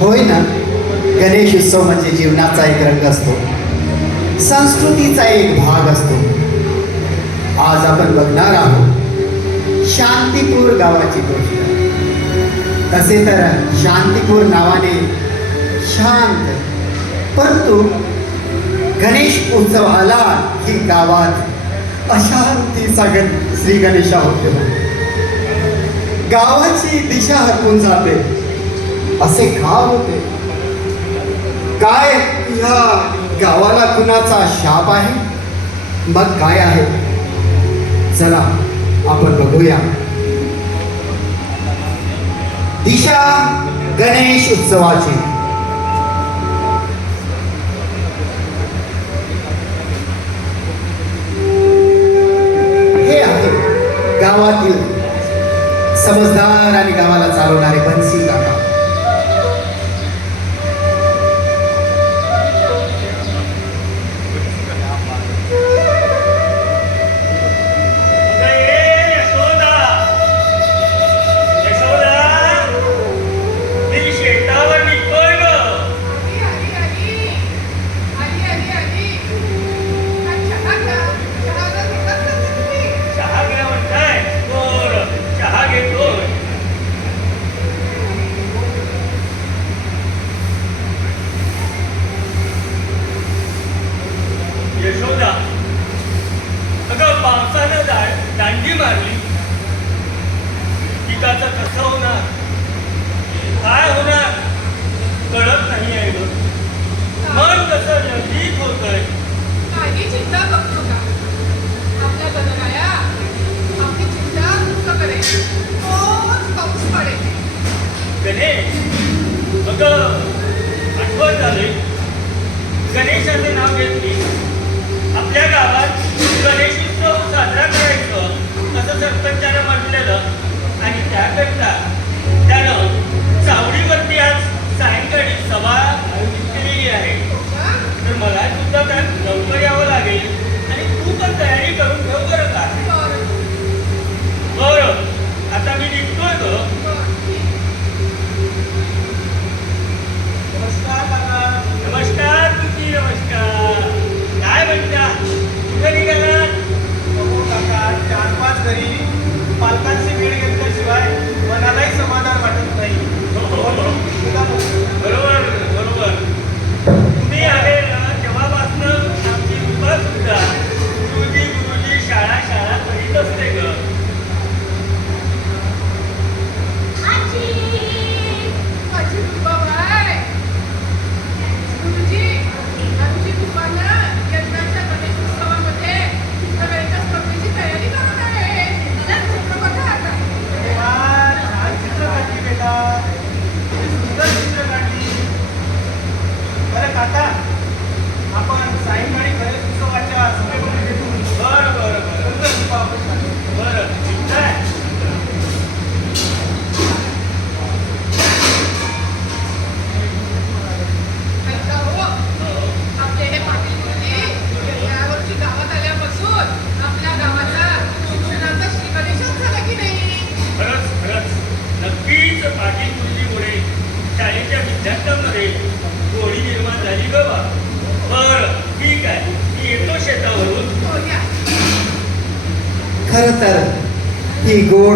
होय ना? गणेश उत्सव म्हणजे जीवनाचा एक रंग असतो. संस्कृतीचा एक भाग असतो. आज आपण बघणार आहोत शांतीपूर गावाची गोष्ट. तसे तर शांतीपूर नावाने शांत. परंतु गणेश उत्सव आला की गावात अशांतीचा गण श्री गणेशा होतो गावाची दिशा हरपून जाते. असे का होते? काय ह्या गावाला कुणाचा शाप आहे? मग काय आहे? चला आपण बघूया. दिशा गणेश उत्सवाची.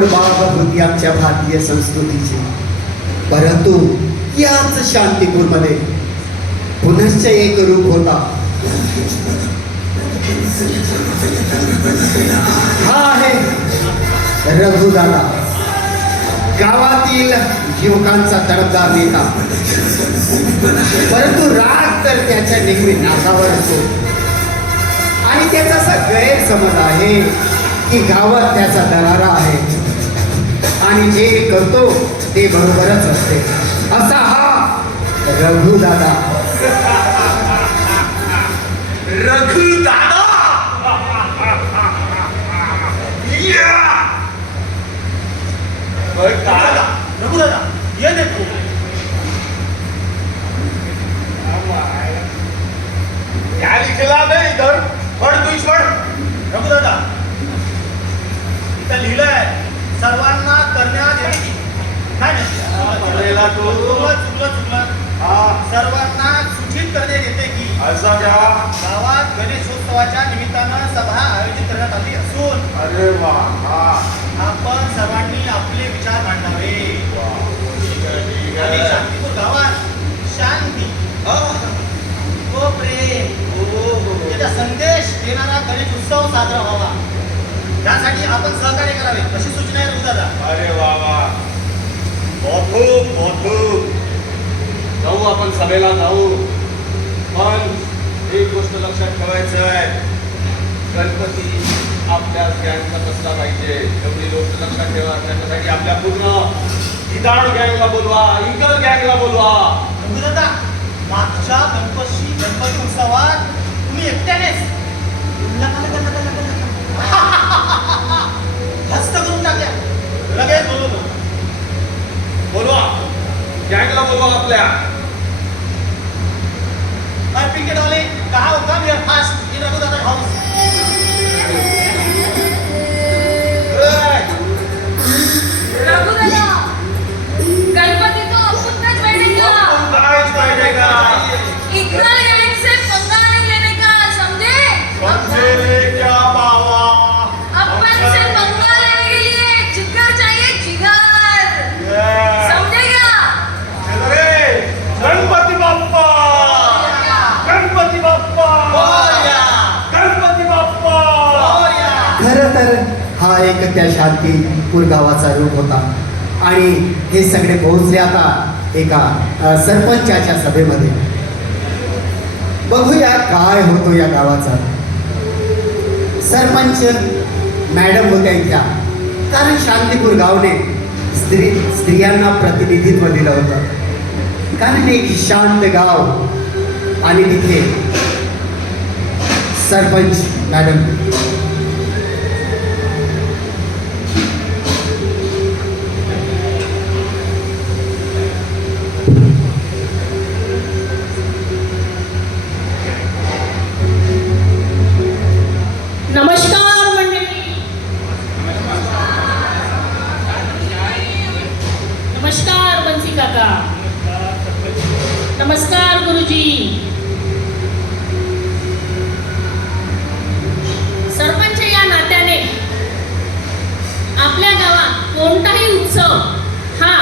गोड बाब होती आमच्या भारतीय संस्कृतीची. परंतु याच शांतीपूरमध्ये पुनश्च एक रूप होता. हा आहे रघुदादा. गावातील युवकांचा तडपदार नेता. परंतु राग तर त्याच्या नेहमी नाकावर असतो. आणि त्याचा असा गैरसमज आहे की गावात त्याचा दरारा आहे. आणि जे करतो ते बरोबरच असते. असा हा रघु दादा रघु दादा दादा रघु दादा ये देखो क्या लिखला नाही इधर. पढ़ तू पढ़. रघु दादा इथं लिहिलंय. चुकलं सर्वांना सूचित करण्यात येते की ऐसा क्या? गावात गणेशोत्सवाच्या निमित्तानं सभा आयोजित करण्यात आली असून अरे वा हा. आपण सर्वांनी आपले विचार मांडावे. वा. ठीक आहे, ठीक आणि आहे. शांतीपूर गावात शांती व प्रेम याचा संदेश देणारा गणेश उत्सव साजरा व्हावा. त्यासाठी आपण सहकार्य करावे. अशी सूचना आहे रुदादा अरे वा वा. बहुत खूप खूप जाऊ आपण सभेला जाऊ. पण एक गोष्ट लक्षात ठेवायचं आहे. गणपती आपल्या गँगचा बसला पाहिजे. एवढी गोष्ट लक्षात ठेवा. त्याच्यासाठी आपल्या पूर्ण इदाण गँगला बोलवा इगल गँगला बोलवा. रुदादा मागच्या गणपती गणपती उत्सवात तुम्ही एकट्यानेच हस्त करून टाकल्या. लगेच बोलू बोलवा गँगला बोलवा आपल्या और पिंकेट वाले कहा होगा we are fast in Raghudada house Raghudada Ganpati तो अपन तक बैठेगा। काहीच पाहिजे का इतना गैंग त्या शांतीपूर गावाचा रूप होता. आणि हे सगळे पोहोचले आता एका सरपंचाच्या सभेमध्ये. बघूया काय होतो या गावाचा. सरपंच मॅडम होत्या इथल्या. कारण शांतीपूर गावने स्त्री स्त्रियांना प्रतिनिधित्व दिलं होतं. कारण एक शांत गाव आणि तिथे सरपंच मॅडम नमस्कार मंडळी. नमस्कार बन्सी काका. नमस्कार गुरुजी. सरपंच या नात्याने आपल्या गावात कोणताही उत्सव हा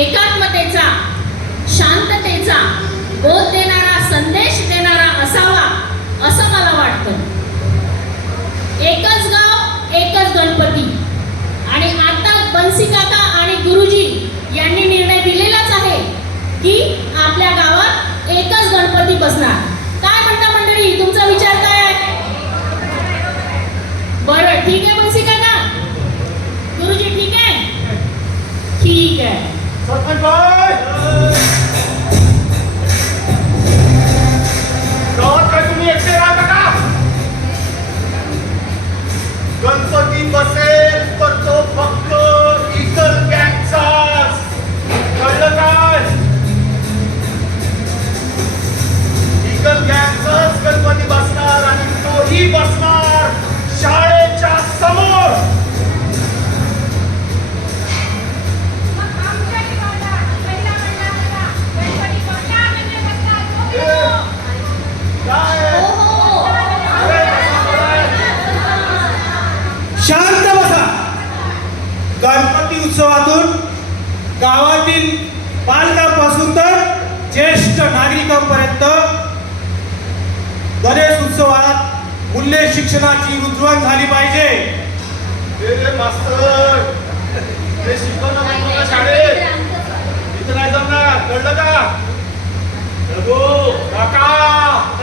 एकात्मतेचा शांततेचा बोध देणारा संदेश देणारा असावा असं मला वाटतं. एकच गाव एकच गणपती आणि आता बन्सी काका आणि गुरुजी यांनी निर्णय दिलेलाच आहे की आपल्या गावात एकच गणपती बसणार काय म्हणता मंडळी तुमचा विचार काय आहे बरं ठीक आहे बन्सी काका गुरुजी ठीक आहे ठीक आहे सरपंच गणपती बसेल तर तो फक्त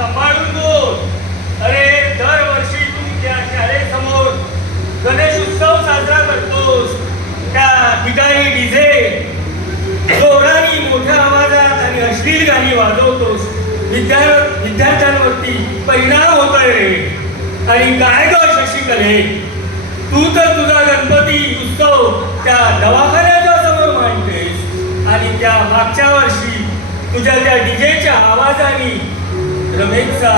सांभाळून बोल. अरे दरवर्षी तू त्या शाळेसमोर गणेश उत्सव साजरा करतोस. त्या ठिकाणी डीजे. जोरानी मोठ्या आवाजात आणि अश्लील गाणी वाजवतोस. विद्या विद्यार्थ्यांवरती परिणाम होतोय आणि काय ग शशिकले? तू तर तुझा गणपती उत्सव त्या दवाखान्याच्या समोर मांडतेस. आणि त्या मागच्या वर्षी तुझ्या त्या डीजेच्या आवाजाने रमेशचा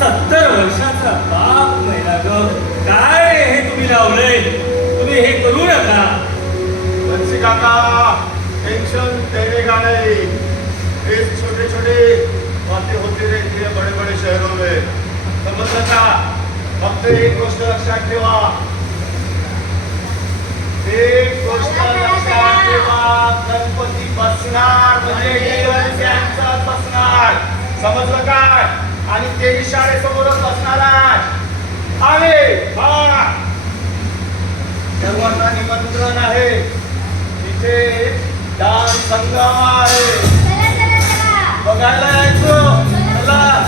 सत्तर वर्षाचा बाप महिला ग. काय हे तुम्ही लावलंय तुम्ही हे करू नका. बन्सी काका टेन्शन तेरे का नहीं छोटे छोटे बातें होती रहती है बड़े बड़े शहरों में समझ का? फक्त एक गोष्ट लक्षात ठेवा. एक गोष्ट लक्षात ठेवा. गणपती बसणार. म्हणजे गणपती बसणार. समजलं काय? आणि तेही शाळेसमोरच बसणार आहे. सर्वांना निमंत्रण आहे. तिथे डान्स संगम आहे. बघायला यायचं? चला.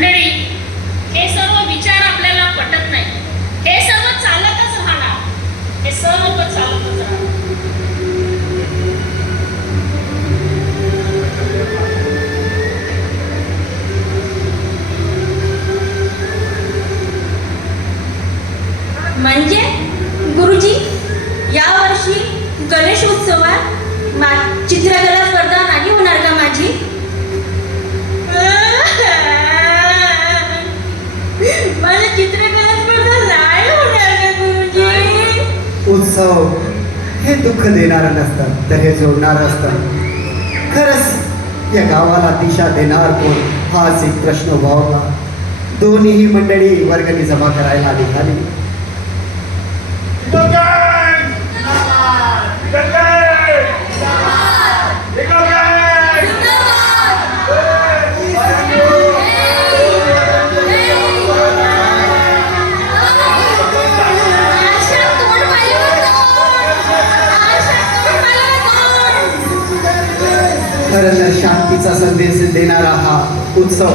Ready. या गावाला दिशा देणार कोण? हाच एक प्रश्न उभावला होता दोन्हीही मंडळी वर्गणी जमा करायला निघाली. शांतीचा संदेश देणारा हा उत्सव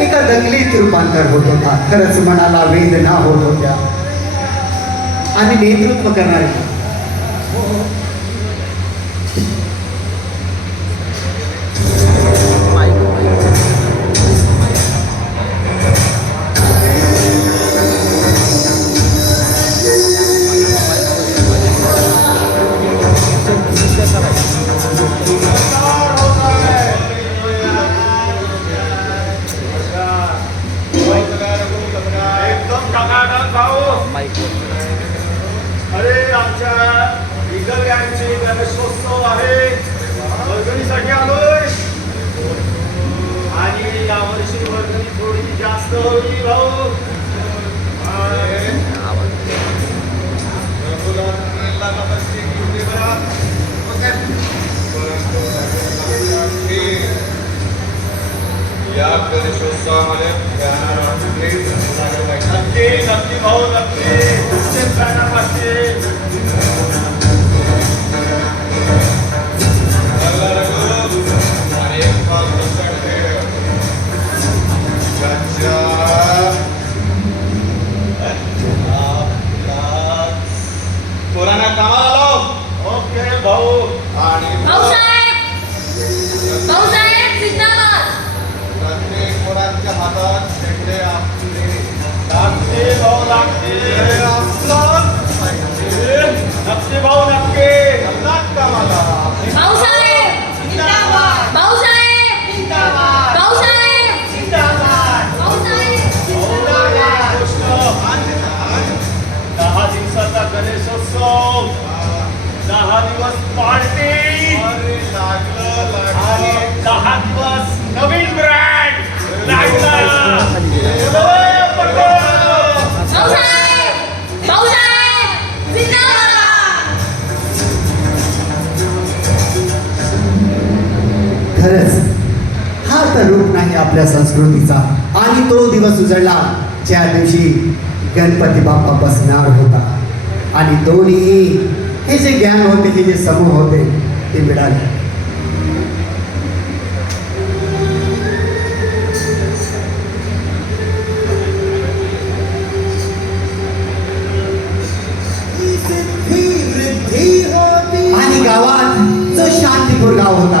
एका दंगलीत रूपांतर होत होता. खरंच मनाला वेदना होत होत्या. आणि नेतृत्व करणारे Okay, something, oh, something. Hare Bol Lakshmi. खरंच. हा तर रूप नाही आपल्या संस्कृतीचा. आणि तो दिवस उजळला ज्या दिवशी गणपती बाप्पा बसणार होता. आणि दोन्ही हे जे ज्ञान होते हे जे समूह होते ते मिळाले. आणि गावात जो शांतीपूर गाव होता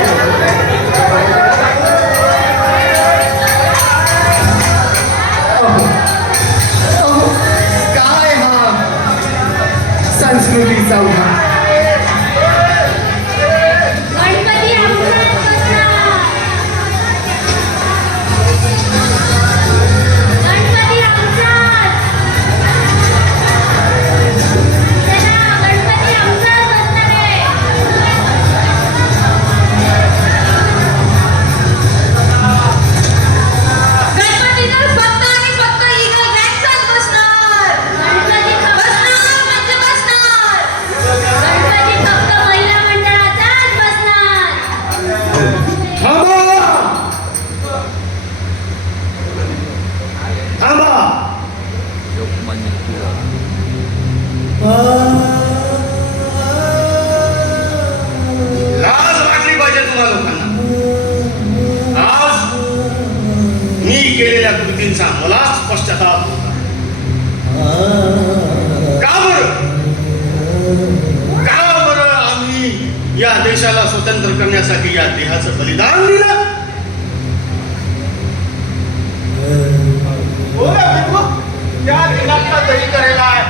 त्या दिनातला दही करेला आहे.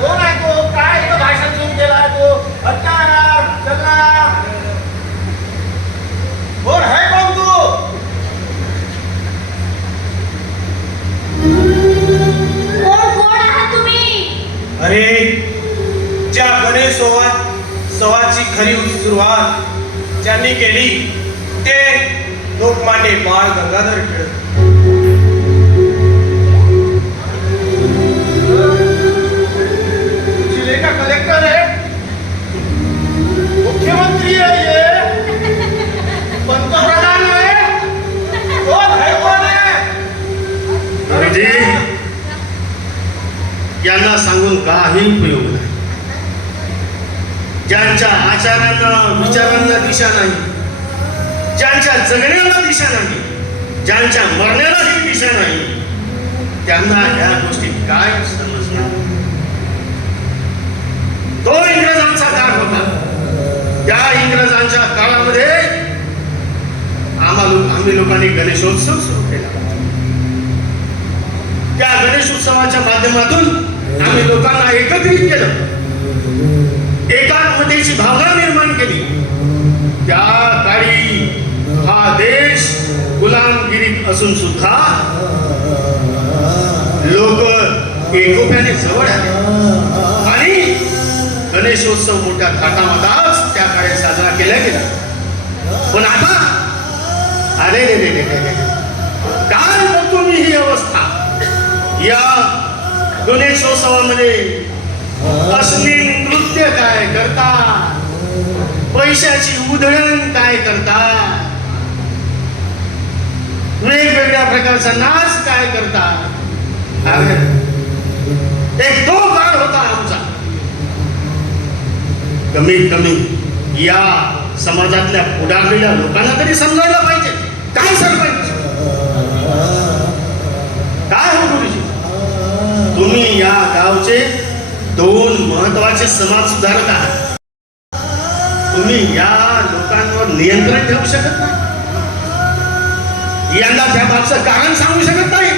कोण आहे तो? काय तो भाषण सुरू केला आहे तो? हत्यार चलना कोण आहे कोण तू? कोण कोण आहात तुम्ही? अरे ज्या गणेश सवाची खरी सुरुवात ज्यांनी केली ते लोकमान्य बाळ गंगाधर टिळक. यांना सांगून काही उपयोग नाही. ज्यांच्या आचारांना विचारांना दिशा नाही ज्यांच्या जगण्याला दिशा नाही ज्यांच्या मरण्यालाही दिशा नाही त्यांना ह्या गोष्टी काय समजणार? तो इंग्रजांचा काळ होता. त्या इंग्रजांच्या काळामध्ये आम्हाला आम्ही लोकांनी गणेशोत्सव सुरू केला. त्या गणेशोत्सवाच्या माध्यमातून आम्ही लोकांना एकत्रित केलं. एकात्मतेची भावना निर्माण केली. त्या काळी हा देश गुलामगिरीत असून सुद्धा लोक एकोप्याने जवळ आले. आणि गणेशोत्सव मोठ्या थाटामाटाच त्या काळी साजरा केला गेला. पण आता अरे रे रे रे काय बघतो मी ही अवस्था? या गणेशोत्सवामध्ये अश्लील नृत्य काय करता पैशाची उधळण काय करता वेगवेगळ्या प्रकारचा नाच काय करता अरे, एक तो काळ होता आमचा. कमीत कमी या समाजातल्या पुढारलेल्या लोकांना तरी समजायला पाहिजे. काय सरपंच काय हो गुरुजी? तुम्ही या गावचे दोन महत्त्वाचे समाज सुधारक आहात. तुम्ही या लोकांवर नियंत्रण ठेवू शकत नाही. यांना त्या बाबचं कारण सांगू शकत नाही.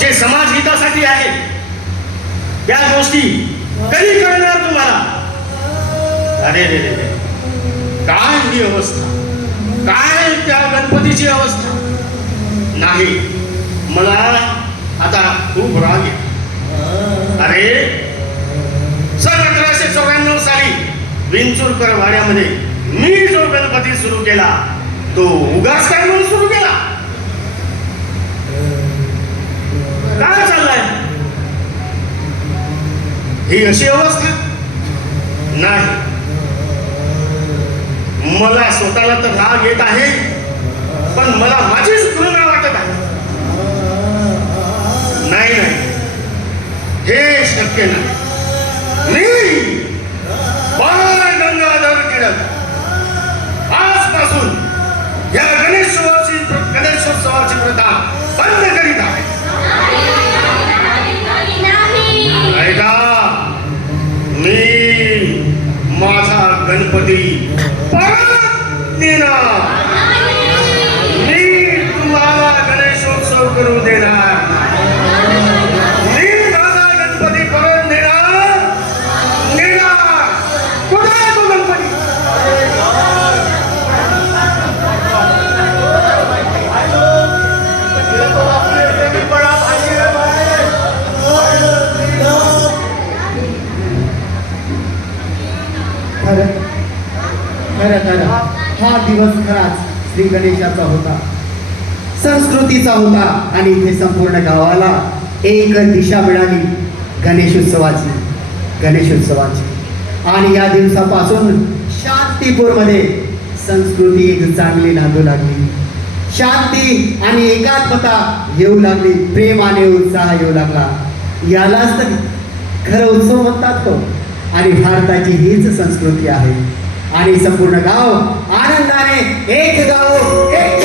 जे समाज हितासाठी आहे त्या गोष्टी कधी कळणार तुम्हाला? अरे रे रे काय ही अवस्था? काय त्या गणपतीची अवस्था? नाही. मला आता खूप राग येतो अरे सन अठराशे चौऱ्याण्णव साली विंचुरकर वाड्यामध्ये मी जो गणपती सुरू केला तो उगाच काय म्हणून सुरू केला? काय चाललाय? ही अशी अवस्था? नाही. मला स्वतःला तर राग येत आहे पण मला माझीच तुलना वाटत आहे. नाही नाही. हे शक्य नाही. मी गंगाधर टिळक. आजपासून या गणेशोत्सवाची गणेशोत्सवाची प्रथा बंद करीत आहे. ऐका मी माझा गणपती Nina. हा दिवस खराच श्री गणेशाचा होता. संस्कृतीचा होता आणि इथे संपूर्ण गावाला एक दिशा मिळाली. गणेशोत्सवाची गणेशोत्सवाची. आणि या दिवसापासून शांतीपूरमध्ये संस्कृती एक चांगली नांदू लागली. शांती आणि एकात्मता येऊ लागली प्रेम आणि उत्साह येऊ लागला. यालाच तर खरं उत्सव म्हणतात तो. आणि भारताची हीच संस्कृती आहे. आणि संपूर्ण गाव आनंदाने एक गाव एक